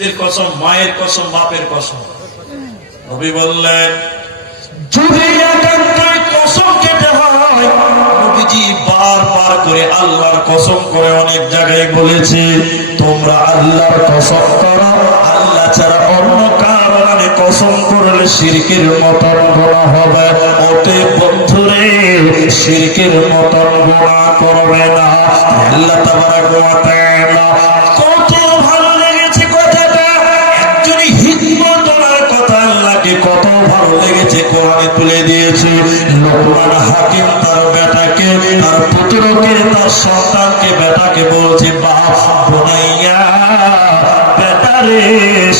কসম, মায়ের কসম, বাপের কসম। নবী বললেন যদি একান্তই কসম খেতে হয়, নবীজি বারবার করে আল্লাহর কসম করে অনেক জায়গায় বলেছে তোমরা আল্লাহর কসম করো, আল্লাহ ছাড়া অন্য কারো নামে কসম করলে শিরকের মতন গুনাহ হবে। ওতে বন্ধুরে শিরকের মতন গুনাহ করবে না। আল্লাহ তাবারাক ওয়া তাআলা কত ভালো লেগেছে কথাটা, একজনই হিকমতওয়ালার কথা আল্লাহকে কত ভালো লেগেছে কোরআনে তুলে দিয়েছে। লোকমান হাকিম তার বেটাকে, তার পুত্রকে, তার সন্তানকে, বেটাকে বলছে বাপ বোনাইয়া, বেটারে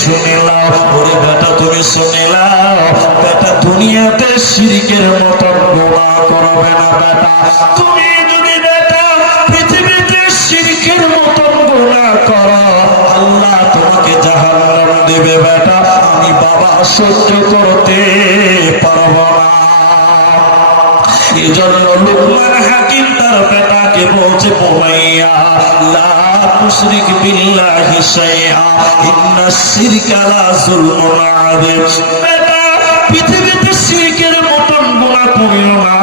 শুনে নাও, ওরে বেটা তুমি শুনে নাও, বেটা দুনিয়াতে শিরকের মতন গুনাহ করবে না। বেটা তুমি যদি বেটা পৃথিবীতে শিরকের মতন গুনাহ করো, আল্লাহ তোমাকে জাহান্নাম দেবে। বেটা আমি বাবা সহ্য করতে পারবো না। এজন্য লোকমান হাকিম তার বেটাকে বলছে বোনাইয়া লা তুশরিক বিল্লাহি শাইআ ইন্নাশ শিরকা লা যুলমুন আযীম। বেটা পৃথিবীতে শিরকের মতন গুনাহ করিও না।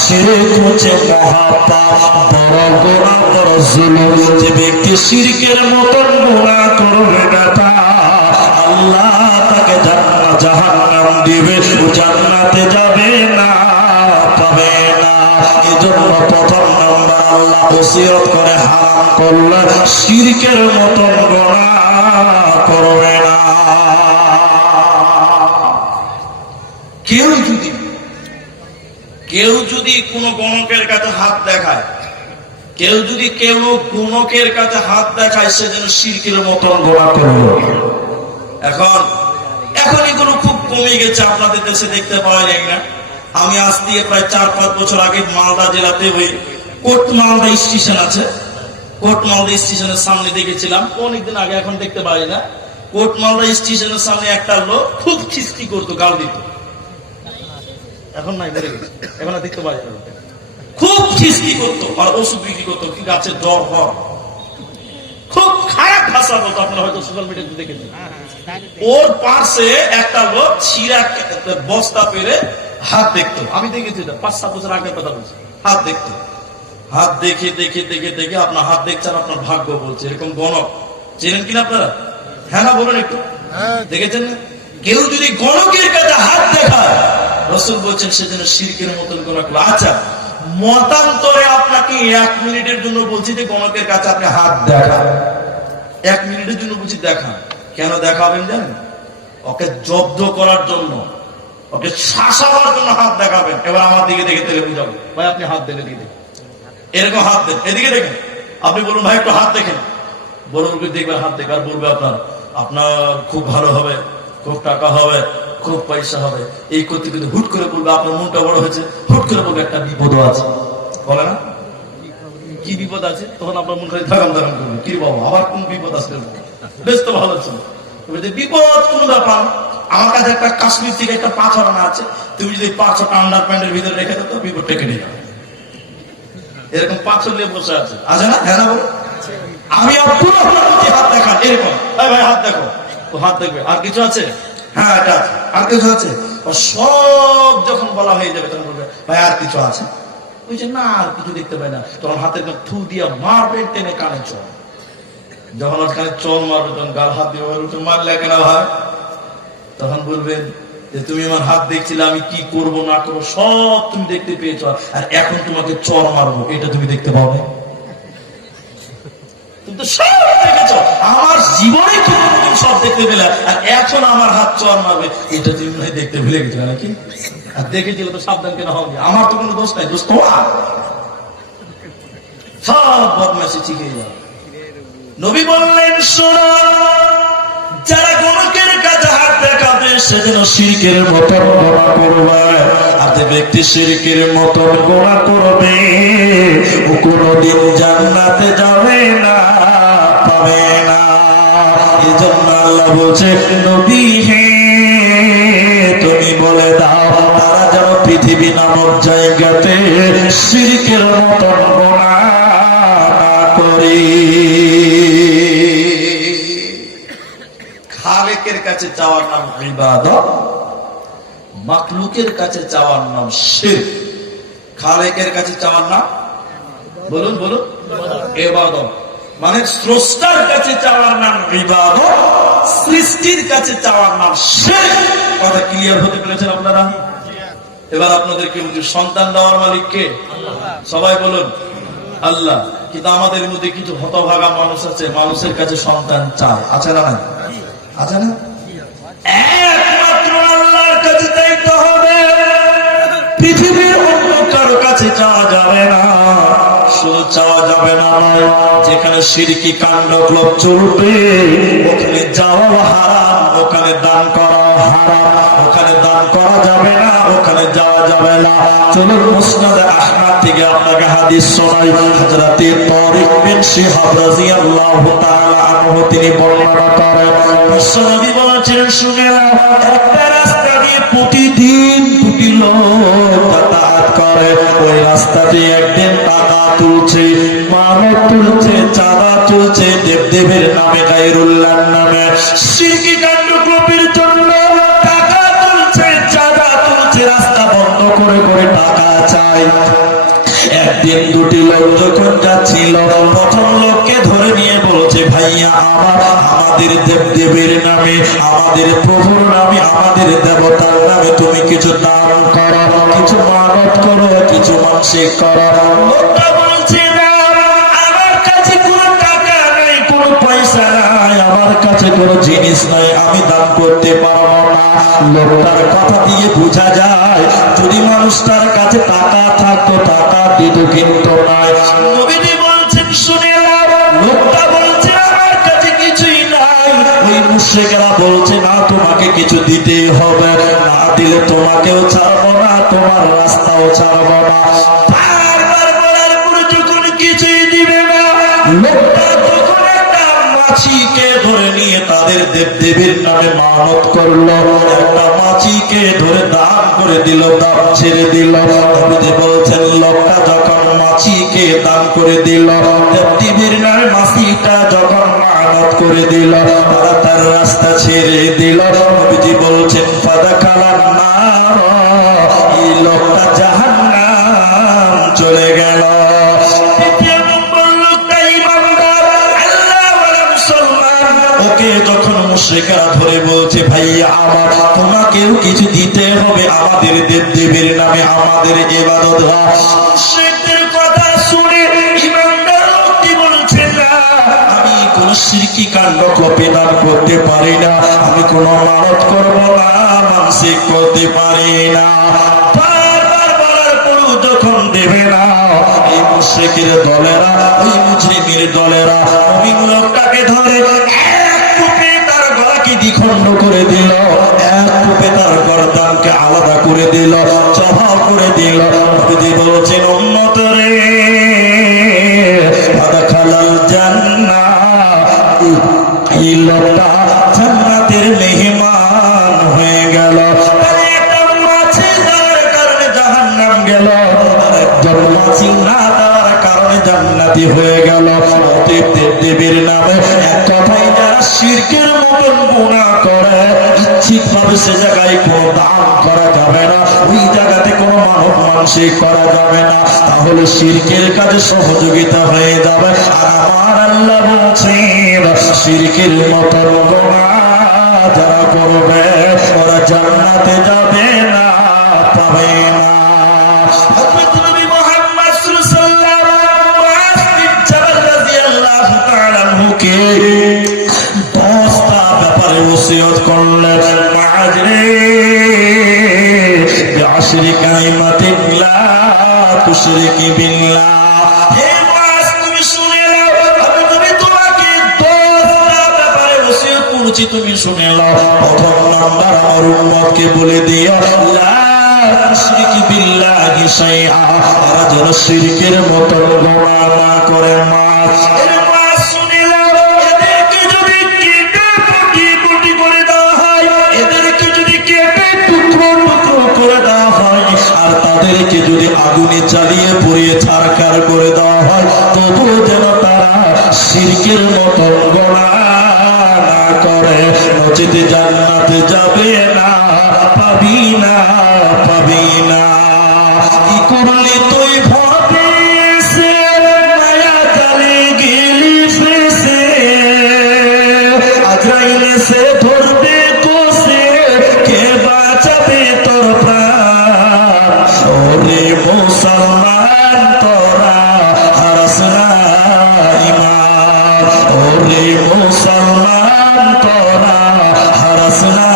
শিরক হচ্ছে মহাপাপ, বড় গুনাহ, বড় জুলুম। যে ব্যক্তি শিরকের মতন গুনাহ করবে বেটা, আল্লাহ তাকে জাহান্নাম দিবে, জান্নাতে যাবে না, পাবে না। এজন্য প্রথম নাম্বার আল্লাহ ওসিয়ত করে হারাম করলে শিরকের মতন গুনাহ করবে না। কেউ যদি কোনো গণকের কাছে হাত দেখায়, কেউ যদি কেউ গুণকের কাছে হাত দেখায়, সে যেন শিরকের মতন গুনাহ করবে। এখন এগুলো খুব কমে গেছে, আপনাদের দেশে দেখতে পাওয়া যায় না। আমি আজ থেকে প্রায় 4-5 বছর আগে মালদা জেলাতে ওই কোট মালদা স্টেশন আছে, কোট মালদা স্টেশনের সামনে দেখেছিলাম অনেকদিন আগে, এখন দেখতে পাওয়া যায় না। কোট মালদা স্টেশনের সামনে একটা লোক খুব খিস্তি করতো, গাল দিত। এখন নাই, মরে গেছে, এখন আর দেখতে পাওয়া যায় না। খুব খিস্তি করতো আর ওষুধ বিক্রি করতো, কি গাছের জ্বর হয়, খুব খারাপ ভাষা বলতো। আপনারা হয়তো সোশ্যাল মিডিয়াতে দেখেছেন। ওর পাশে একটা লোক ছিঁড়া বস্তা পেরে হাত দেখতো, আমি দেখেছি, 5-7 বছর আগের কথা বলছি। হাত দেখতো, হাত দেখে দেখে দেখে দেখে আপনার হাত দেখছেন, আপনার ভাগ্য বলছে। এরকম গণক চেনেন কিনা আপনারা? হ্যাঁ না বলেন একটু, দেখেছেন না? কেউ যদি গণকের কাছে হাত দেখায়, রাসূল বলছেন সেজন্য শিরকের মতন গুনাহ করবে। আচ্ছা, মতান্তরে আপনাকে 1 মিনিটের জন্য বলছি যে গণকের কাছে আপনি হাত দেখান, 1 মিনিটের জন্য বলছি দেখান। কেন দেখাবেন জানেন? ওকে জব্দ করার জন্য, ওকে শাসাবার জন্য হাত দেখাবেন। এবার আমার দিকে দেখে তেলে বুঝাবো, ভাই আপনি হাত দেন, এদিকে এরকম হাত দেন, এদিকে দেখেন। আপনি বলুন ভাই একটু হাত দেখেন, বলবে দেখবেন হাত দেখে, আর বলবে আপনার খুব ভালো হবে, খুব টাকা হবে, খুব পয়সা হবে, এই করতে কিন্তু হুট করে বলবে আপনার মনটা বড় হয়েছে, হুট করে বলবে একটা বিপদ আছে, বলে না কি বিপদ আছে? তখন আপনার মন খালি ধারাম ধারাম করবে, কি বাবা আবার কোন বিপদ আসবে? বেশ তো ভালো ছিল। বিপদ কোন ব্যাপার, আমার কাছে একটা কাশ্মীর থেকে একটা পাথর আনা আছে, তুমি যদি পাথরটা আন্ডার প্যান্টের ভিতরে রেখে দাও তো বিপদটা কেটে যাবে। এরকম পাথর নিয়ে বসে আছে, আছে না? হ্যাঁ না বলো? আমি পুরো হাত দেখা এরকম, ভাই হাত দেখো, তো হাত দেখবে। আর কিছু আছে? হ্যাঁ এটা আছে। আর কিছু আছে? সব যখন বলা হয়ে যাবে তখন বলবে ভাই আর কিছু আছে? ওই যে না আর কিছু দেখতে পাই না, তখন হাতের থু দিয়া মারবে, টেনে কানে চল। যখন ওর কানে চল মারবে তখন গাল হাত দিয়ে মারলে কেন ভাই? তখন বলবেন যে তুমি আমার হাত দেখছিলে, আমি কি করব না করবো সব তুমি দেখতে পেয়েছ, আর এখন তোমাকে চর মারবো এটা তুমি দেখতে পাও না। তুমি তো সব দেখেছ, আমার জীবনে কি তুমি সব দেখতে পেলে, আর এখন আমার হাত চর মারবে এটা তুমি দেখতে ভুলে গেছিলে নাকি? আর দেখেছিল তো সাবধান কেন হবে? আমার তো কোনো দোষ নাই, দোষ তোমার। সব বদমাশি ঠিক হয়ে যাবে। নবী বললেন শোনো, যারা গণকের কাছে হাত দেখাবে সেজন্য শিরকের মতন গুনাহ করবে। আর যে ব্যক্তি শিরকের মতন গুনাহ করবে ও কোনদিন জান্নাতে যাবে না, পাবে না। এজন্য আল্লাহ বলছে নবী হে তুমি বলে দাও তারা যেন পৃথিবী নামক জায়গাতে শিরকের মতন গুনাহ না করে। খালেকের কাছে চাওয়ার নাম ইবাদত, মাখলুকের কাছে চাওয়ার নাম শিরক। খালেকের কাছে চাওয়ার নাম বলুন বলুন ইবাদত, মানে স্রষ্টার কাছে চাওয়ার নাম ইবাদত, সৃষ্টির কাছে চাওয়ার নাম শিরক। কথা ক্লিয়ার হতে পেরেছেন আপনারা? এবার আপনাদেরকে সন্তান দেওয়ার মালিক কে? সবাই বলুন আল্লাহ। কিন্তু আমাদের মধ্যে কিছু হতভাগা মানুষ আছে, মানুষের কাছে সন্তান চায়, আছে না? আছে না? একমাত্র আল্লাহর কাছে চাইতে হবে, পৃথিবীর অন্য কারো কাছে চাওয়া যাবে না। শুধু চাওয়া যাবে না নয়, যেখানে শিরকি কাণ্ডক্রম চলবে ওখানে যাওয়া হারাম, ওখানে দান করা হারাম, ওখানে দান করা যাবে না, ওখানে যাওয়া যাবে না। চলুন মুসনাদে আহমদ থেকে আপনাকে হাদিস শোনাই। হযরতে তারিক বিন শিহাব রাদিয়াল্লাহু তাআলা আনহু তিনি বর্ণনা করেন, বিশ্বনবী বলেছেন, শুনে নাও, একটা রাস্তা দিয়ে প্রতিদিন দুটি লোক যাতায়াত করে। ওই রাস্তাতে একদিন টাকা তুলছে, মানত তুলছে, চাঁদা তুলছে দেবদেবের নামে, গায়রুল্লাহর নামে, শিরকি কাণ্ডক্রমের জন্য টাকা তুলছে, চাঁদা তুলছে, রাস্তা বন্ধ করে করে টাকা চাই। একদিন দুটি লোক যখন যাচ্ছিল, প্রথম লোককে ধরে নিয়ে বলছে, ভাইয়া আমাদের দেবদেবের নামে, আমাদের প্রভুর নামে, আমাদের দেবতার নামে তুমি কিছু দান করো, কিছু মানত করো, কিছু মানসিক করো। লোকটা বলছে, না, আমার কাছে কোনো টাকা নেই, কোনো পয়সা নাই, আমার কাছে কোনো জিনিস নাই, আমি দান করতে পারবো না। লোকটার কথা দিয়ে বোঝা যায়, যদি মানুষটার কাছে টাকা থাকতো টাকা দিত, কিন্তু নাই। নবীজি বলছেন, শুনে নাও, লোকটা বলছে আমার কাছে কিছুই নাই। ওই মুশরিকরা বলছে, না, তোমাকে কিছু দিতে হবে, না দিলে তোমাকেও ছাড়বো না, তোমার রাস্তাও ছাড়বো না। বারবার বলার পর যখন কিছুই দিবে না, লোকটা তখন একটা মাছিকে ধরে নিয়ে তাদের দেবদেবীর নামে মানত করলো, একটা মাছিকে ধরে দান করে দিল, দাম ছেড়ে দিল। নবীজি বলছেন, লোকটা যখন মাছিকে দান করে দিল, দেবদেবীর নামে মাছিটা যখন মানত করে দিল, তারা তার রাস্তা ছেড়ে দিল। নবীজি বলছেন, ফাদাখালান নার, এই লোকটা জাহান্নাম চলে গেল। দ্বিতীয় নম্বর লোকটা ঈমানদার, আল্লাহওয়ালা মুসলমান। ওকে যখন মুশরিকরা ধরে বলছে, ভাইয়া আমার তোমাকেও কিছু দিতে হবে আমাদের দেবদেবীর নামে, আমাদের ইবাদত। মুশরিকদের কথা শুনে ঈমানদার লোকটি বলছে, না, আমি কোন শিরকি কাণ্ড দান করতে পারি না, আমি কোন মানত করব না, মানসিক করতে পারি না। বারবার বলার পরও যখন দেবে না, এই মুশরিকের দলেরা, ওই মুজরিমের দলেরা ওই লোকটাকে ধরে এক কোপে তার গলাকে দ্বিখণ্ড করে দিল, এক কোপে তার গর্দানকে আলাদা করে দিল, জবাই করে দিল। নবীজি বলেছেন, উম্মত রে, আদখালাল জান্নাহ, এই লোকটা জান্নাতের মেহমান হয়ে গেল। একটা মাছি দেওয়ার কারণে জাহান্নাম গেল, আর একজন মাছি না দেওয়ার কারণে জান্নাতি হয়ে গেল। অতএব দেবদেবীর নামে এক কথায় যারা শিরকের মতন গুনাহ করে, ইচ্ছিতভাবে সে জায়গায় কোনো দান করা যাবে না, ওই জায়গাতে কোনো মানব মানসিক করা যাবে না, তাহলে শিরকের কাজে সহযোগিতা হয়ে যাবে। আর আমার আল্লাহ বলছেন, শিরকের মতন গুনাহ যারা করবে ওরা জান্নাতে যাবে না, পাবে না। হযরত নবী মুহাম্মদ সাল্লাল্লাহু আলাইহি ওয়াসাল্লাম রাদিয়াল্লাহু তাআলা আনহুকে 10টা ব্যাপারে ওসিয়ত করলেন। মা'আজরে বিআশরি কালিমাতিন লা তুশরিকি বিল্লাহ। হে মুআজ, তুমি শুনে নাও, আমি নবী তোমাকে 10টা ব্যাপারে ওসিয়ত করেছি, তুমি শুনে নাও। প্রথম নাম্বার, আমার উম্মতকে বলে দিও, লা তুশরিকি বিল্লাহি শাইআ, তারা যেন শিরকের মতো গুনাহ না করে। মুআজ, শুনে নাও, এদেরকে যদি কেটে কুটি করে দেওয়া হয়, এদেরকে যদি কেটে টুকরো টুকরো করে দেওয়া হয়, আর তাদেরকে যদি আগুনে জ্বালিয়ে পুড়িয়ে ছারখার করে দেওয়া হয়, তবুও যেন তারা শিরকের মতো গুনাহ না করে। যেতে জান্নাতে যাবে না, পাবি না, পাবি না। কি করলি তুই ভাবে সে, মায়া জালে গেলি ফেসে, আজরাইলে সে ধরবে কোসে, কে বাঁচাবে তোর প্রাণ? ওরে মুসলমান তোরা হারাস না ঈমান, ওরে মুসলমান তোরা হারাস না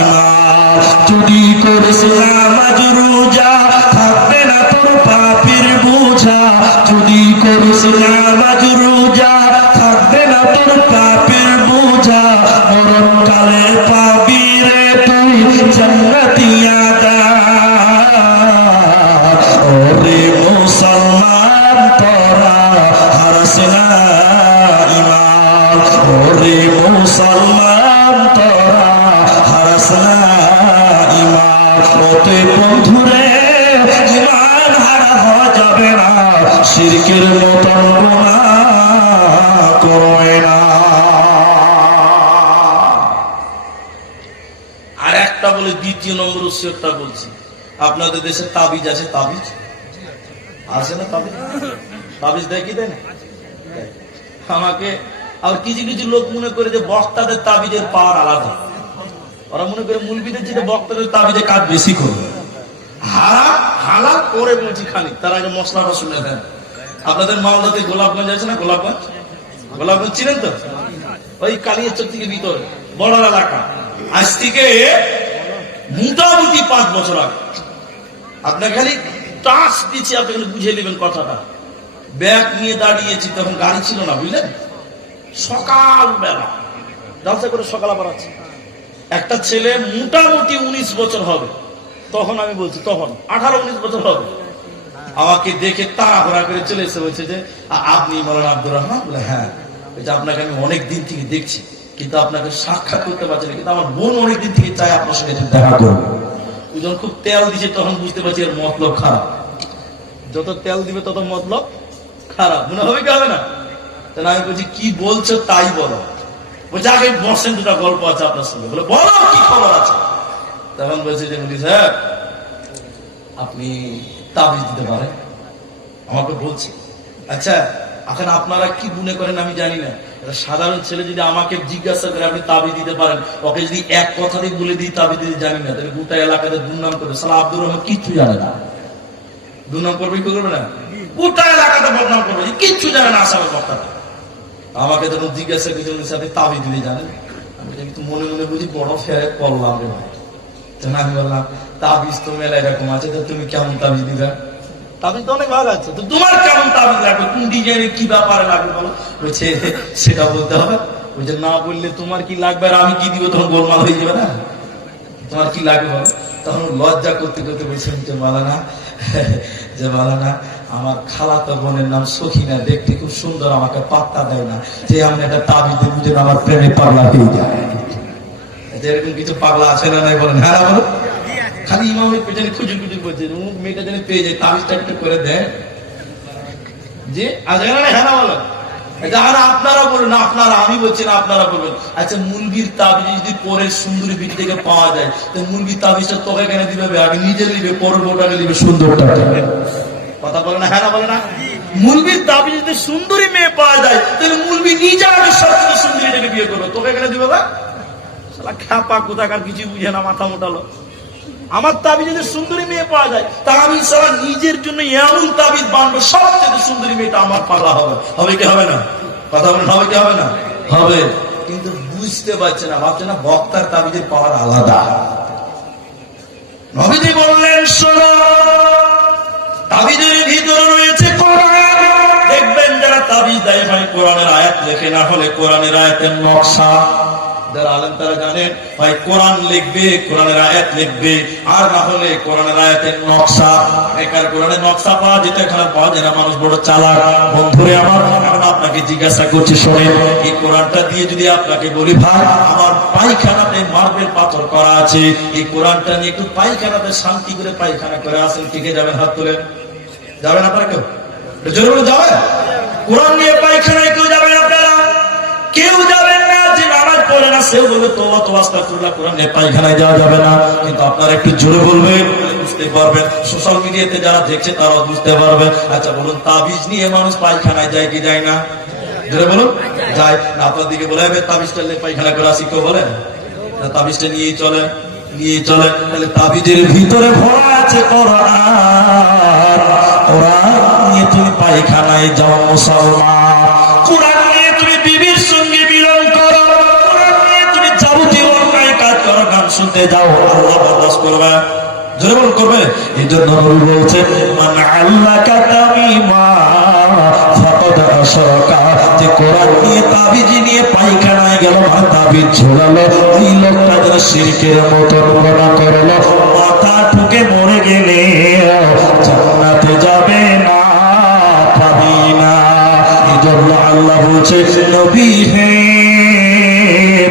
ঈমান। যদি করিস নামাজ রোজা থাকবে না তোর পাপের বোঝা, যদি করিস নামাজ রোজা থাকবে না তোর পাপের বোঝা, মরণকালে পাবি রে তুই জান্নাতি আদার। ওরে মুসলমান তোরা হারাস না ঈমান, ওরে মুসলমান তোরা হারাস না ঈমান। ওতে বন্ধুরে ঈমান হারা হওয়া যাবে না, শিরকের মতন গুনাহ করবে না। আর একটা বলে, দ্বিতীয় নম্বর উৎসবটা বলছি, আপনাদের দেশে তাবিজ আছে, তাবিজ আছে না? তাবিজ তাবিজ দেয় কি দেয় না? আমাকে আর কিছু কিছু লোক মনে করে যে বক্তাদের তাবিজের পাওয়ার আলাদা, ওরা মনে করে মুলবিদের যেটা বক্তাদের তাবিজে কাজ বেশি করবে। হালাল করে বলছি খালি, তার আগে মশলাটা শুনে দেন। আপনাদের মালদাতে গোলাপগঞ্জ আছে না? গোলাপগঞ্জ, গোলাপগঞ্জ চিনেন তো? ওই কালিয়াচক থেকে ভিতরে বড় এলাকা। আজ থেকে মোটামুটি 5 বছর আগে, আপনার খালি টাচ দিচ্ছি, আপনি বুঝে নেবেন কথাটা। ব্যাগ নিয়ে দাঁড়িয়েছি, তখন গাড়ি ছিল না, বুঝলেন? সকাল বেলা জলসা করে সকাল আবার আছে। একটা ছেলে মোটামুটি 19 বছর হবে, তখন আমি বলছি তখন 18-19 বছর হবে, আমাকে দেখে তাড়াহুড়া করে চলে এসে বলছে যে আপনি মাওলানা আব্দুর রহমান? বলে হ্যাঁ। বলছে আপনাকে আমি অনেক দিন থেকে দেখছি, কিন্তু আপনাকে সাক্ষাৎ করতে পারছি না, কিন্তু আমার বোন অনেক দিন থেকে চাই আপনার সঙ্গে দেখা করবো। যখন খুব তেল দিছে তখন বুঝতে পারছি এর মতলব খারাপ। যত তেল দিবে তত মতলব খারাপ, মনে হবে কি হবে না? তাহলে আমি বলছি কি বলছো তাই বলো। বলছে আগে বসেন, দুটা গল্প আছে আপনার সঙ্গে। বলে বলো কি খবর আছে? তখন বলছে যে মুফতি সাহেব আপনি তাবিজ দিতে পারেন। আমাকে বলছে আচ্ছা এখন আপনারা কি মনে করেন আমি জানি না, সাধারণ ছেলে যদি আমাকে জিজ্ঞাসা করে আপনি তাবিজ দিতে পারেন, ওকে যদি এক কথা দিয়ে বলে দিই তাবিজ দিতে জানি না, তাহলে গোটা এলাকাতে দুর্নাম করবে, সালা আব্দুর রহমান কিচ্ছু জানে না। দুর্নাম করবে কি করবে না? গোটা এলাকাতে বদনাম করবে, কিচ্ছু জানে না আসামের বক্তাটা। আমাকে তখন জিজ্ঞাসা করছে আপনি তাবিজ দিতে জানেন? আমি কিন্তু মনে মনে বুঝি বড় ফেরে করলাম রে ভাই। তখন আমি বললাম তাবিজ তো মেলা এরকম আছে, তো তুমি কেমন তাবিজ দিবা? তাবিজ তো অনেক ভাগ আছে, তো তোমার কেমন তাবিজ লাগবে, কোন ডিজাইনের কি ব্যাপারে লাগবে বলো। বলছে সেটা বলতে হবে। বলছে না বললে তোমার কি লাগবে আর আমি কি দিব, তখন গোলমাল হয়ে যাবে না? তোমার কি লাগবে বলো। তখন লজ্জা করতে করতে বলছে যে মাওলানা, যে মাওলানা আমার খালাতো বোনের নাম সখিনা, দেখতে খুব সুন্দর, আমাকে পাত্তা দেয় না, যে আমি একটা তাবিজ দিয়ে বুঝে আমার প্রেমে পাগলা হয়ে যায়। এরকম কিছু পাগলা আছে না নাই বলেন? হ্যাঁ বলো। খালি ইমামের পেছনে খুঁজে খুঁজে বলছে মেয়েটা যেন পেয়ে যায়, তাবিজটা একটু করে দেয় যে আজ হ্যাঁ না বলো। আপনারা বলুন, আপনারা, আমি বলছি না আপনারা বলবেন। আচ্ছা মুলবির তাবিজ যদি পরে সুন্দরী বিটি থেকে পাওয়া যায়, তো মুলবির তাবিজটা তোকে কেন দিবে? আগে নিজে নিবে, পরের বউটাকে দিবে সুন্দরটা। কথা বলে না? হ্যাঁ না বলে না? মুলবির তাবিজ যদি সুন্দরী মেয়ে পাওয়া যায়, তাহলে মুলবি নিজে আগে সবচেয়ে সুন্দরীটাকে বিয়ে করবে, তোকে কেন দিবে? খ্যাপা কোথাকার কিছু বুঝে না, মাথা মোটালো। আমার তাবিজ যদি সুন্দরী মেয়ে পাওয়া যায়, তা আমি সারা নিজের জন্য এমন তাবিজ বানবো সবচেয়ে সুন্দরী মেয়েটা আমার পাগলা হবে। হবে কি হবে না? কথা বলেন, হবে কি হবে না? হবে। কিন্তু বুঝতে পারছে না, ভাবছে না বক্তার তাবিজের পাওয়ার আলাদা। নবীজি বললেন শোনো, তাবিজের ভিতরে রয়েছে কোরআন। দেখবেন যারা তাবিজ দেয় ভাই কোরআনের আয়াত লেখে, না হলে কোরআনের আয়াতের নকশা। যারা আলেম তারা জানেন ভাই কোরআন লিখবে, কোরআনের আয়াত লিখবে, আর না হলে কোরআনের আয়াতের নকশা। একার কোরআনের নকশা পাওয়া যেতে খারাপ পাওয়া যায় না, মানুষ বড় চালাক। বন্ধুরে আমার, এখন আপনাকে জিজ্ঞাসা করছি শোনেন, এই কোরআনটা দিয়ে যদি আপনাকে বলি ভাই আমার পায়খানাতে মার্বেল পাথর করা আছে, এই কোরআনটা নিয়ে একটু পায়খানাতে শান্তি করে পায়খানা করে আসেন, টিকে যাবেন? হাত তোলেন। যাবেন আপনারা? কেউ জরুরি যাবেন? কোরআন নিয়ে পায়খানায় কেউ যাবেন? আপনারা কেউ যাবেন না? যে নামাজ পড়ে যাবে না, সেও বলবে তোবা তোবা আস্তাগফিরুল্লাহ, কোরআন নিয়ে পায়খানায় যাওয়া যাবে না। কিন্তু আপনারা একটু জোরে বলবেন, বুঝতে পারবেন। সোশ্যাল মিডিয়াতে যারা দেখছে তারাও বুঝতে পারবে। আচ্ছা বলুন, তাবিজ নিয়ে মানুষ পায়খানায় যায় কি যায় না? জোরে বলুন, যায় না? আপনার দিকে বলে তাবিজটা নিয়ে পায়খানা করে আসি, কেউ বলেন না? তাবিজটা নিয়েই চলে, নিয়ে চলে। তাহলে তাবিজের ভিতরে ভরা আছে কোরআন। কোরআন নিয়ে তুমি পায়খানায় যাও মুসলমান, কোরআন নিয়ে তুমি বিবির সঙ্গে মিলন করো, কোরআন নিয়ে তুমি যাবতীয় অন্যায় কাজ করো, গান শুনতে যাও, আল্লাহ বরদাস্ত করবে? জোরে বল করবে? এই জন্য নবী বলছে মান আল্লাকা তামিমা ফাকাদ আশরাকা, যে কোরআন নিয়ে তাবিজ নিয়ে পায়খানায় গেল, মানে তাবিজ ঝোলালো, ওই লোকটা যেন শিরকের মতো গুনাহ করলো, মাথা ঠুকে মরে গেলে জান্নাতে যাবে না, পাবি না। এই জন্য আল্লাহ বলছে নবী হে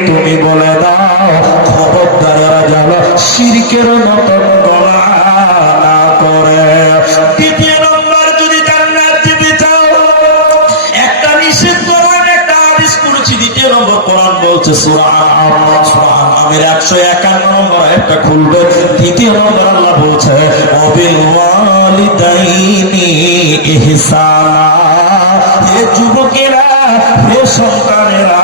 তুমি বলে দাও খবরদার যেন শিরকের মতো গুনাহ না করে। দ্বিতীয় নম্বর, যদি জান্নাত যেতে চাও, একটা নিষেধ কোরআন একটা হাদিস করেছি। দ্বিতীয় নম্বর কোরআন বলছে সূরা আনআমের 151 নম্বর আয়াতটা খুলবে। দ্বিতীয় নম্বর আল্লাহ বলছে ওয়াবিল ওয়ালিদাইনি ইহসানা, হে যুবকেরা, হে সন্তানেরা,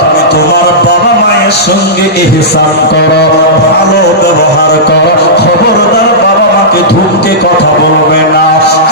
তুমি তোমার বাবা মায়ের সঙ্গে ইহসান করো, ভালো ব্যবহার করো। খবরদার বাবা মাকে ধুমকে কথা বলবে না।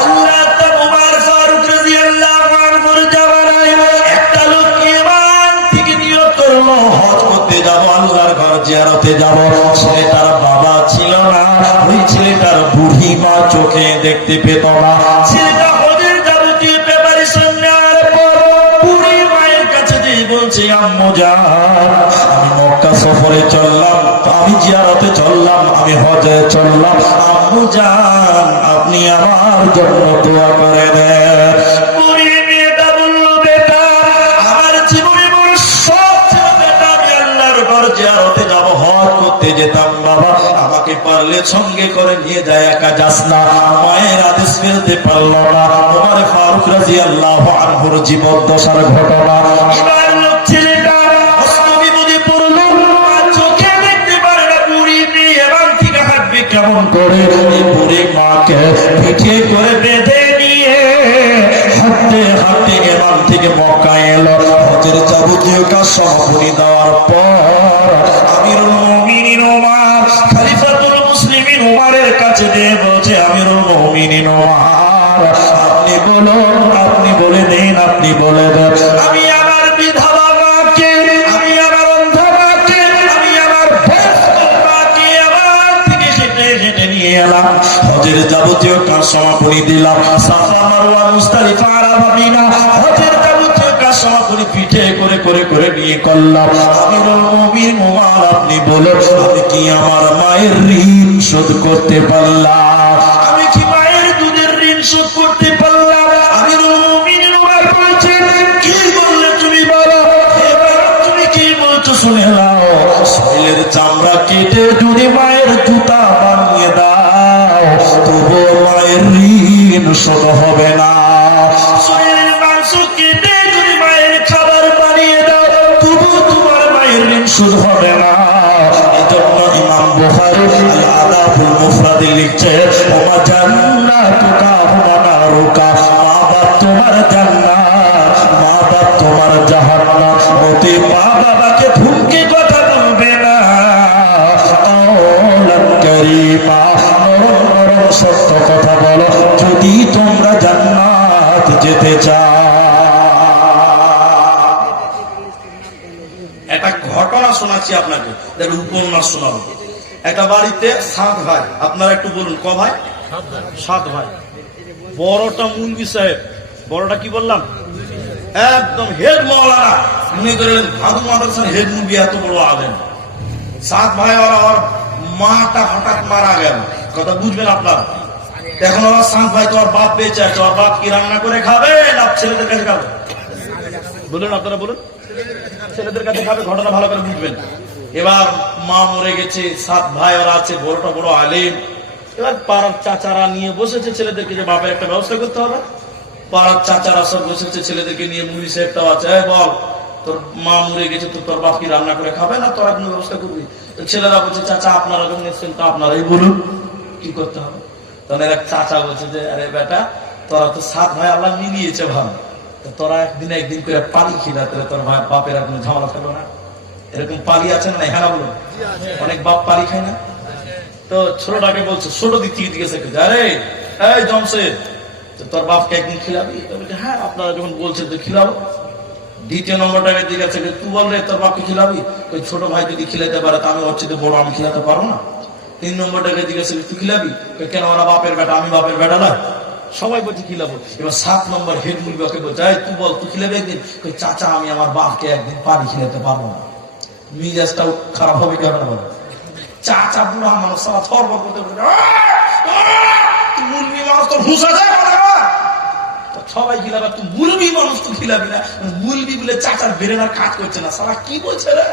আল্লাহ তাআলা উমর ফারুক রাদিয়াল্লাহু আনহুর জামানায় একটা লোক ঈমান থেকে নিয়ত করলো হজ করতে যাব, আল্লাহর ঘর জিয়ারতে যাব। ছেলেটার বাবা ছিল না, ওই ছেলেটার বুড়ি মা চোখে দেখতে পেত না। ছেলেটা হজের যাবতীয় প্রিপারেশন নেওয়ার পর বুড়ি মায়ের কাছে দিয়ে বলছে আম্মু জান, আমি মক্কা সফরে চললাম, আমি জিয়ারতে চললাম, আমি হজে চললাম, আম্মু জান আপনি আমার জন্য দোয়া করে দেন। বুড়ি মেয়েটা বলল বেটা আমার জীবনে বড় শখ ছিল বেটা, আমি আল্লাহর ঘর জিয়ারতে যাব, হজ করতে যেতাম বাবা, আমাকে পারলে সঙ্গে করে নিয়ে যায়, একা যাস না। মায়ের আদেশ ফেলতে পারল না। ওমর ফারুক রাদিয়াল্লাহু আনহুর জীবদ্দশার ঘটনা। এবার লোক ছেলেটা অষ্টমী পড়ল, আর চোখে দেখতে পারে না, বুড়ি মেয়ে এবার থেকে হাঁটবে কেমন করে? এই বুড়ি মাকে পিঠে করে বেঁধে নিয়ে হাঁটতে হাঁটতে এবার থেকে মক্কা এলো। হজের যাবতীয় কাজ সমাপনী দেওয়ার পর আমিরুল মুমিনিন ওমর, খলিফাতুল মুসলিমিন ওমরের কাছে দিয়ে বলছে আমিরুল মুমিনিন ওমর, আপনি বলুন, আপনি বলে দেন, আপনি বলে দেন, আমি আমার বিধবা মাকে, আমি আমার অন্ধা মাকে, আমি আমার বয়স্ক মাকে আমার থেকে হেঁটে হেঁটে নিয়ে এলাম, হজের যাবতীয় কাজ সমাপনী দিলাম, সাফা মারওয়া মুজদালিফা আরাফা মিনা, হজের যাবতীয় কাজ সমাপনী পিঠে করে করে করে নিয়ে করলাম। আমিরুল মুমিনিন ওমর আপনি বলুন, আমি কি আমার মায়ের ঋণ শোধ করতে পারলাম? আমি কি মায়ের দুধের ঋণ শোধ করতে পারলাম? আমিরুল মুমিনিন ওমর বলছেন কি বললে তুমি বলো, এবার তুমি কি বলছো শুনে নাও। শরীরের চামড়া কেটে যদি মায়ের জুতা বানিয়ে দাও তবুও মায়ের ঋণ শোধ হবে না। শরীরের মাংস কেটে যদি মায়ের খাবার বানিয়ে দাও তবুও তোমার মায়ের ঋণ শোধ হবে না। এজন্য ইমাম বুখারী আল আদাবুল মুফরাদে লিখছে ওমা জান্নাতুকা ওয়া নারুকা, মা বাপ তোমার জান্নাত, মা বাপ তোমার জাহান্নাম। ওতে মা বাবাকে ধুমকে কথা বলবে না, কাওলান কারীমা, নরম সত্য কথা বলো যদি তোমরা জান্নাত যেতে চাও। একটা ঘটনা শোনাচ্ছি আপনাকে, উপন্যাস শোনাবো। একটা বাড়িতে 7 ভাই, আপনারা একটু বলুন ক ভাই? 7 ভাই। বড়টা মুলবি সাহেব, বড়টা কি বললাম একদম হেড মাওলানা, মনে করেন ভাদু মাদ্রাসার হেড মুলবি, এত বড় আলেম। 7 ভাই, আর মাটা হঠাৎ মারা গেল, কথা বুঝবেন আপনার। এখন ওরা 7 ভাই, তোমার বাপ বেঁচে আছে, তোমার বাপ কি রান্না করে খাবে না ছেলেদের কাছে খাবে? বলুন আপনারা বলুন, ছেলেদের কাছে খাবে। ঘটনা ভালো করে বুঝবেন। এবার মা মরে গেছে, 7 ভাই ওরা আছে, বড়টা বড় আলেম। এবার পাড়ার চাচারা নিয়ে বসেছে ছেলেদেরকে, যে বাপের একটা ব্যবস্থা করতে হবে। পাড়ার চাচারা সব বসেছে ছেলেদেরকে নিয়ে, মুনি সাহেবটাও আছে, বল তোর মা মরে গেছে, তো তোর বাপ কি রান্না করে খাবে না, তোর একদিন ব্যবস্থা করবি? তো ছেলেরা বলছে চাচা আপনারা যখন এসছেন তো আপনারাই বলুন কি করতে হবে। তখন এক চাচা বলছে যে আরে বেটা তোরা তো 7 ভাই আল্লাহ মিলিয়েছে ভালো, তোরা একদিন করে পালি খিলাতে তোর ভাই বাপের আর কোনো ঝামেলা থাকলো না। এরকম পালি আছে না? হ্যাঁ বলো, অনেক বাপ পালি খায় না। তো ছোটটাকে বলছে, ছোট দিক থেকে জিজ্ঞাসা করছে আরে এই জমশেদ তোর বাপকে একদিন খিলাবি? হ্যাঁ আপনারা যখন বলছেন তো খিলাবো। দ্বিতীয় নম্বরটাকে জিজ্ঞাসা করে তুই বল রে তোর বাপকে খিলাবি? ওই ছোট ভাই যদি খিলাতে পারে তা আমি হচ্ছে তো বড়, আমি খিলাতে পারবো না। 3 নম্বরটাকে জিজ্ঞাসা করে তুই খিলাবি? কেন ওরা বাপের বেটা, আমি বাপের বেটা না? সবাই বলছে খিলাবো। এবার 7 নম্বর হেড মুরগিকে বলছে তুই বল তুই খিলাবি একদিন? চাচা আমি আমার বাপকে একদিন পানি খিলাতে পারবো না। মিজাজটাও খারাপ হবে কেন বলো? চাচা বুড়া মানুষ সারা থরবর করতে মুরগি মানুষ তো ভুষা যায় সবাই খিলাবে, তুই মুরগি মানুষ তো খিলাবি না? মুরগি বলে চাচার বেরেনার কাজ করছে না, সারা কি বলছে রে?